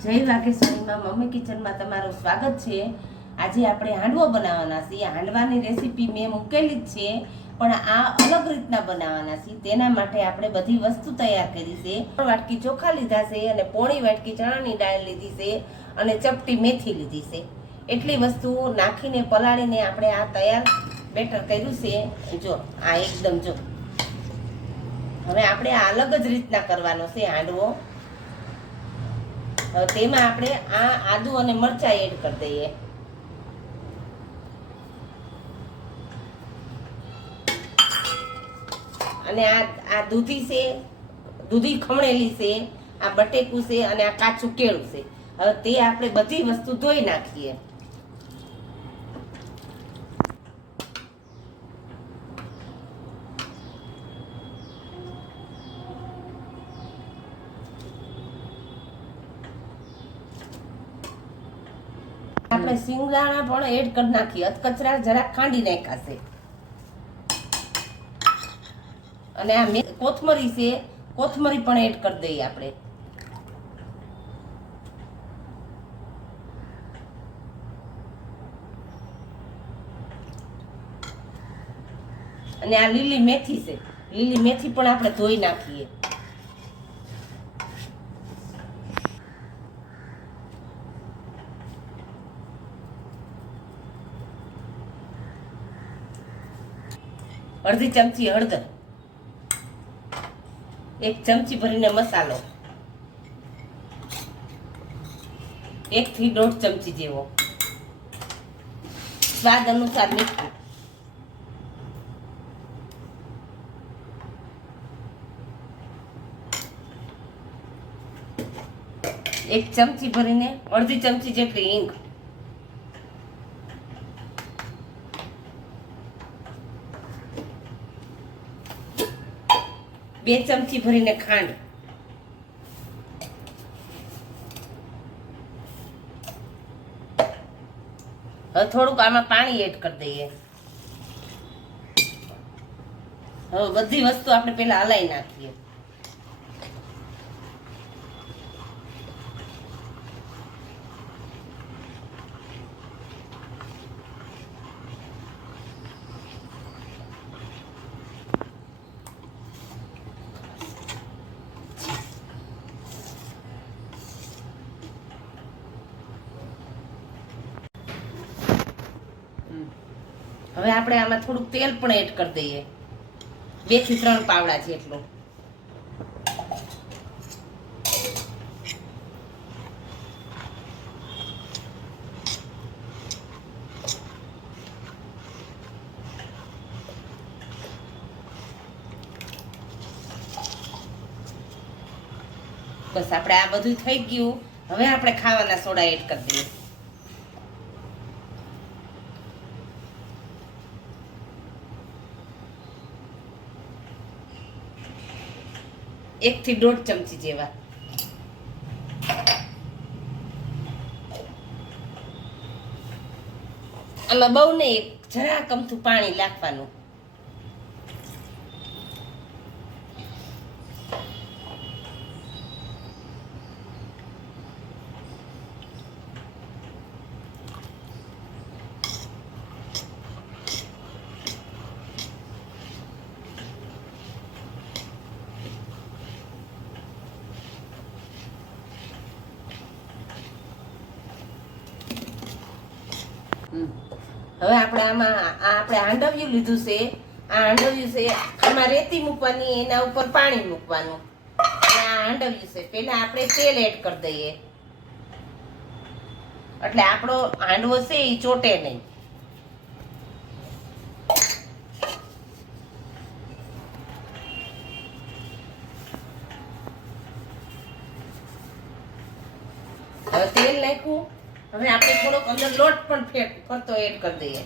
જય વાઘેશ્વરીમાં મમ્મી કિચનમાં તમારું સ્વાગત છે। આજે આપણે હાંડવો બનાવવાના છીએ। હાંડવાની રેસીપી મેં મૂકેલી જ છે, પણ આ અલગ રીતના બનાવવાના છે। તેના માટે આપણે બધી વસ્તુ તૈયાર કરી છે। 3 વાટકી ચોખા લીધા છે અને પોણી વાટકી ચણાની દાળ લીધી છે અને ચપટી મેથી લીધી છે। એટલી વસ્તુ નાખીને પલાળીને આપણે આ તૈયાર બેટર કર્યું છે। જો આ એકદમ જો હવે આપણે આ અલગ જ રીતના કરવાનો છે હાંડવો। તેમાં આપણે આ આદુ અને મરચાં એડ કરી દઈએ। અને આ દૂધી છે, દૂધી ખમણેલી છે, આ બટેકું છે અને આ કાચું કેળું છે। હવે તે આપણે બધી વસ્તુ ધોઈ નાખીએ। આપણે સિંગદાણા પણ એડ કરી નાખીએ। અધકચરા જરાક ખાંડી નાખાશે। અને આ કોથમરી છે, કોથમરી પણ એડ કરી દઈએ આપણે। અને આ લીલી મેથી છે, લીલી મેથી પણ આપણે ધોઈ નાખીએ। અડધી ચમચી હળદર, 1 ચમચી ભરીને મસાલો, 1 થી 1.5 ચમચી જેવો, સ્વાદ અનુસાર મીઠું, એક ચમચી ભરીને અડધી ચમચી જેટલી હિંગ, બે ચમચી ભરીને ખાંડ, હવે થોડુંક આમાં પાણી એડ કરી દઈએ। હવે બધી વસ્તુ આપણે પેલા હલાવી નાખીએ। હવે આપણે આમાં થોડુંક તેલ પણ એડ કરી દઈએ, 2 થી 3 પાવડા જેટલું। બસ આપણે આ બધું થઈ ગયું। હવે આપણે ખાવાના સોડા એડ કરી દઈએ। 1 થી 1.5 ચમચી જેવા। આમાં બહુ નહીં, જરાક અમથું પાણી નાખવાનું। હવે આપણે આમાં આપણે હાંડવ્યું લીધું છે, આ હાંડવ્યું છે, આમાં રેતી મૂકવાની, એના ઉપર પાણી મૂકવાનું, અને આ હાંડવ્યું છે। પહેલા આપણે તેલ એડ કરી દઈએ, એટલે આપણો હાંડવો છે એ ચોટે નહીં। હવે તેલ નાખ્યું, હવે આપણે થોડોક અંદર લોટ પણ ફરતો એડ કરી દઈએ।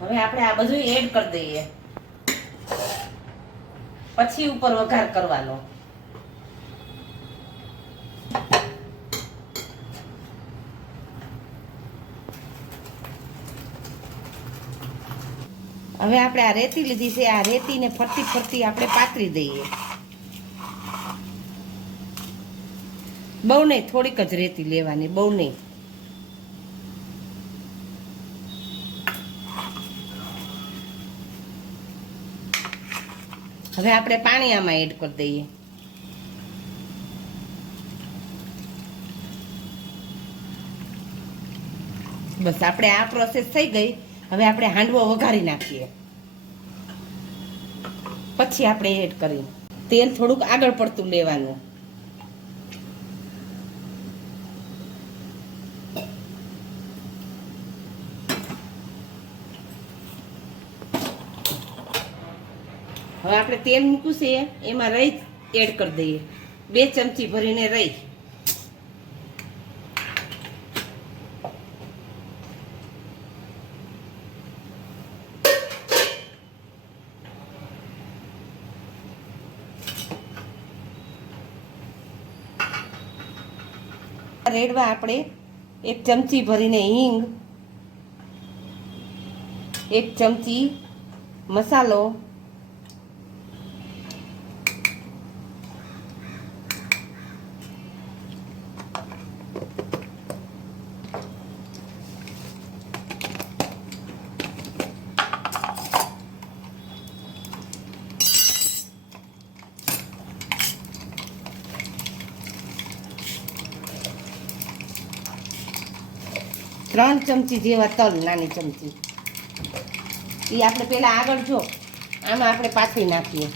હવે આપણે આ બધું એડ કરી દઈએ, પછી ઉપર વઘાર કરવાનો। હવે આપણે આ રેતી લીધી છે, આ રેતીને ફરતી ફરતી આપણે પાથરી દઈએ. બહુ નહીં, થોડીક જ રેતી લેવાની, બહુ નહીં. હવે આપણે પાણી આમાં એડ કરી દઈએ. બસ આપણે આ પ્રોસેસ થઈ ગઈ. હવે આપણે હાંડવો વઘારી નાખીએ, પછી આપણે એડ કરી. તેલ થોડુંક આગળ પડતું લેવાનું. હવે આપણે તેલ મૂક્યું છે, એમાં રહી એડ કરી દઈએ. 2 ચમચી ભરીને રહી. રેડવા આપણે 1 ચમચી ભરીને હિંગ, 1 ચમચી મસાલો, ત્રણ ચમચી જેવા તલ, નાની ચમચી. એ આપણે પેલા આગળ જો આમાં આપણે પાથરી નાખીએ.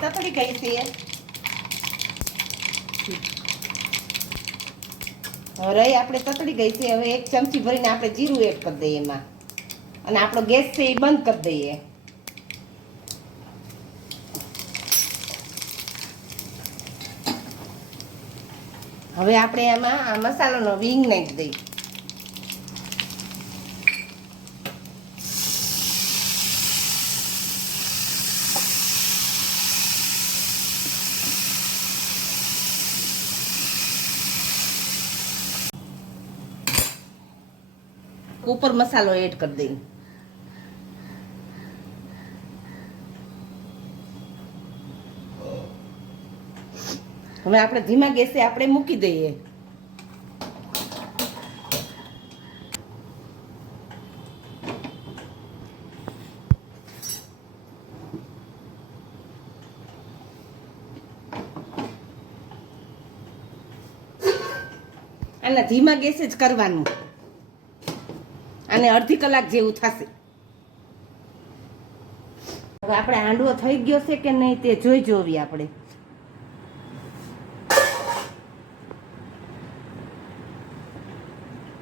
તતડી ગઈ છે. રહી આપણે તતડી ગઈ છે. હવે 1 ચમચી ભરીને આપણે જીરું એડ કરી દઈએ એમાં, અને આપણો ગેસ છે એ બંધ કરી દઈએ. હવે આપણે એમાં આ મસાલાનો હિંગ નાખી દઈએ. ઉપર મસાલો એડ કરી દઈએ. હવે આપણે ધીમા ગેસે આપણે મૂકી દઈએ. આને ધીમા ગેસે જ કરવાનું. આને અડધી કલાક જેવું થશે. હવે આપણે હાંડવો થઈ ગયો છે કે નહીં તે જોઈ જોવી આપણે.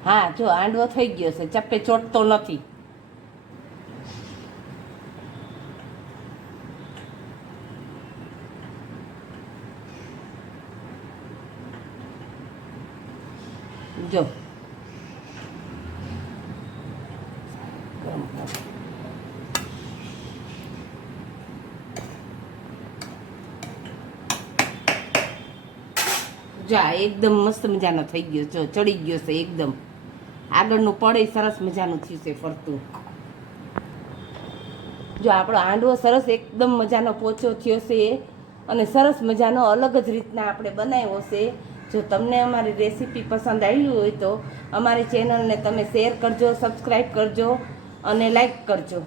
હા, જો હાંડવો થઈ ગયો છે, ચપ્પે ચોટતો નથી. જો જા એકદમ મસ્ત મજાનો થઈ ગયો. જો ચડી ગયો છે એકદમ. આગળનું પડે સરસ મજાનું થયું છે ફરતું. જો આપણો હાંડવો સરસ એકદમ મજાનો પોચો થયો છે, અને સરસ મજાનો અલગ જ રીતના આપણે બનાવ્યો છે. જો તમને અમારી રેસીપી પસંદ આવી હોય તો અમારી ચેનલને તમે શેર કરજો, સબસ્ક્રાઈબ કરજો અને લાઈક કરજો.